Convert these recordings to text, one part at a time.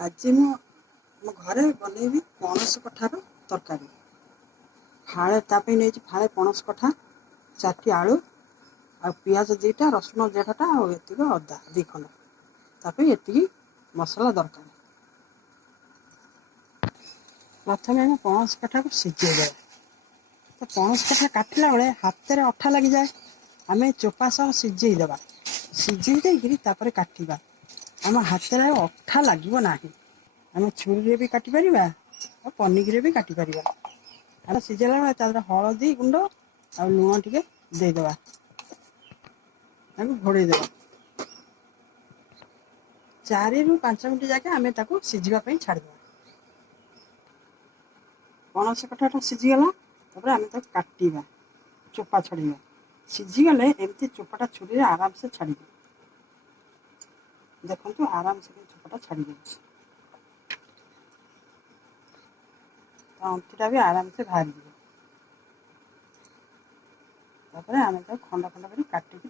आज मु घरे बनैबी पणस कठार तरकारी। फाड़े तापे नहीं फाड़े पणस कठा, 4टी आलू आ पियाज 2टा, रसुण 1.5टा और एतिक अदा 2 खंड। तापे एतिक मसला दरकार। प्रथम आम पणस कठा को सिझे दे। तो पणस कठा काटिला बेले हाथ में अठा लग जाए, आम चोपा सह सिझे देवा। सिझे देकर काटिबा। आम हाथ में अठा लगे ना। आम छुरी भी काटी पार और पनिकी भी काटी पार। आम सिझेला बेले तार हलदी गुंड आ लुण टे देदेबा, घोड़े देवा। 4 ରୁ 5 मिनट जाके आम सिझापी छाड़देवा। पणस कठाटा सिझीगला आम काटा चोपा छाड़ा। सिझीगले एमती चोपाटा छुरी आराम से छाड़। देखो आराम से चोपाटा छाड़ी जाए, अंतटा भी आराम से बाहर जाए। आम खंड खंड कर काटिक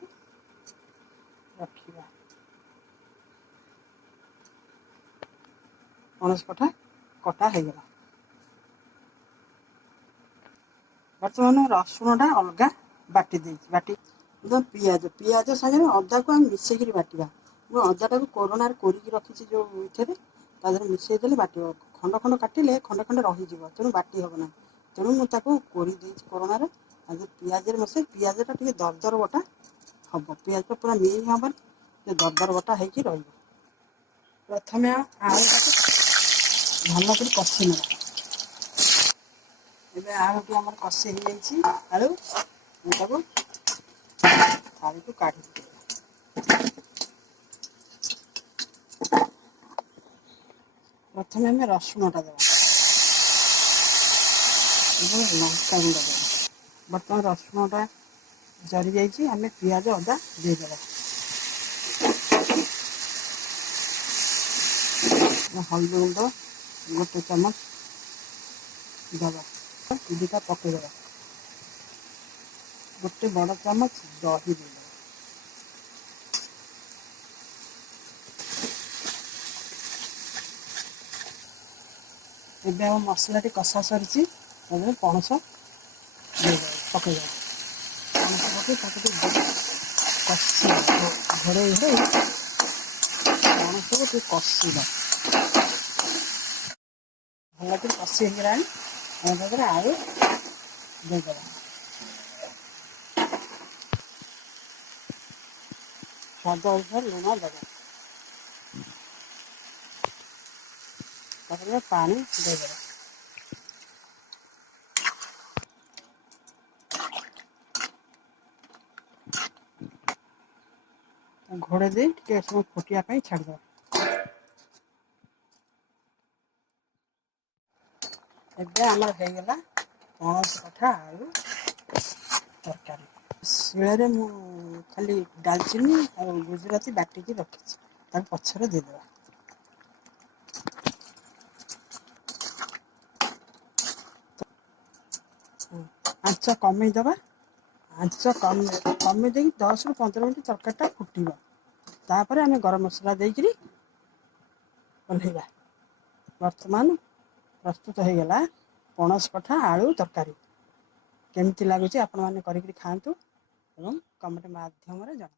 रखा। पणस कठा कटा हो गला। बर्तमान रसुणटा अलग बाटी बाटी पियाज पियाज सागर अदा को आम मिसेक बाटा। अदाटा को कोरोना कोरिकी रखी जो इधर मिसेदेले बाट। खंड खंड काटिले खंड खंड रही तेणु बाटी हम ना। तेणु मुझे कोरोना आज पियाज मसे पियाजटा टे दरदर बटा हम। पियाज पूरा मिन हम दरदर बटा हो। प्रथम आलू भल कर कषि ना। ए आलू की आम कषि हो जाए आलू आलू को काढ़ी प्रथम आम रसुणटा देवा, लंका गुंड देवा। बर्तमान रसुणटा जरी जाइए आम पियाज अदा देदेवा। हल्दी गुंड 1 चामच दवा, 2टा पकईदेवा। 1 बड़ चामच दही देदेवा। एबे हम मसला कषा सरी पणस पकईदेवा। पणस पकई कषि घोड़े पणस को कषिदा भल कर कषि होगा। आलू देदेवा। स्वाद अनुसार लुण देवा। पानी देदेवा। घोड़े दे समय फुटिया छाड़देवा। एबे आमर होगला पणस कठा आलू तरकारी। शिଳରେ मु खाली डालचीनी और गुजराती बाटिकी रखी पछरे देदेवा। आंच कमेदबा। आंच कमे दे 10 ରୁ 15 मिनट तरकारीटा फुटब। तापर आम गरम मसला देकर ओह्लैबा। वर्तमान प्रस्तुत हो गला पणस कठा आलू तरकारी। केमती लगुच आपण मैंने करके खातु और कमेंट माध्यम जना।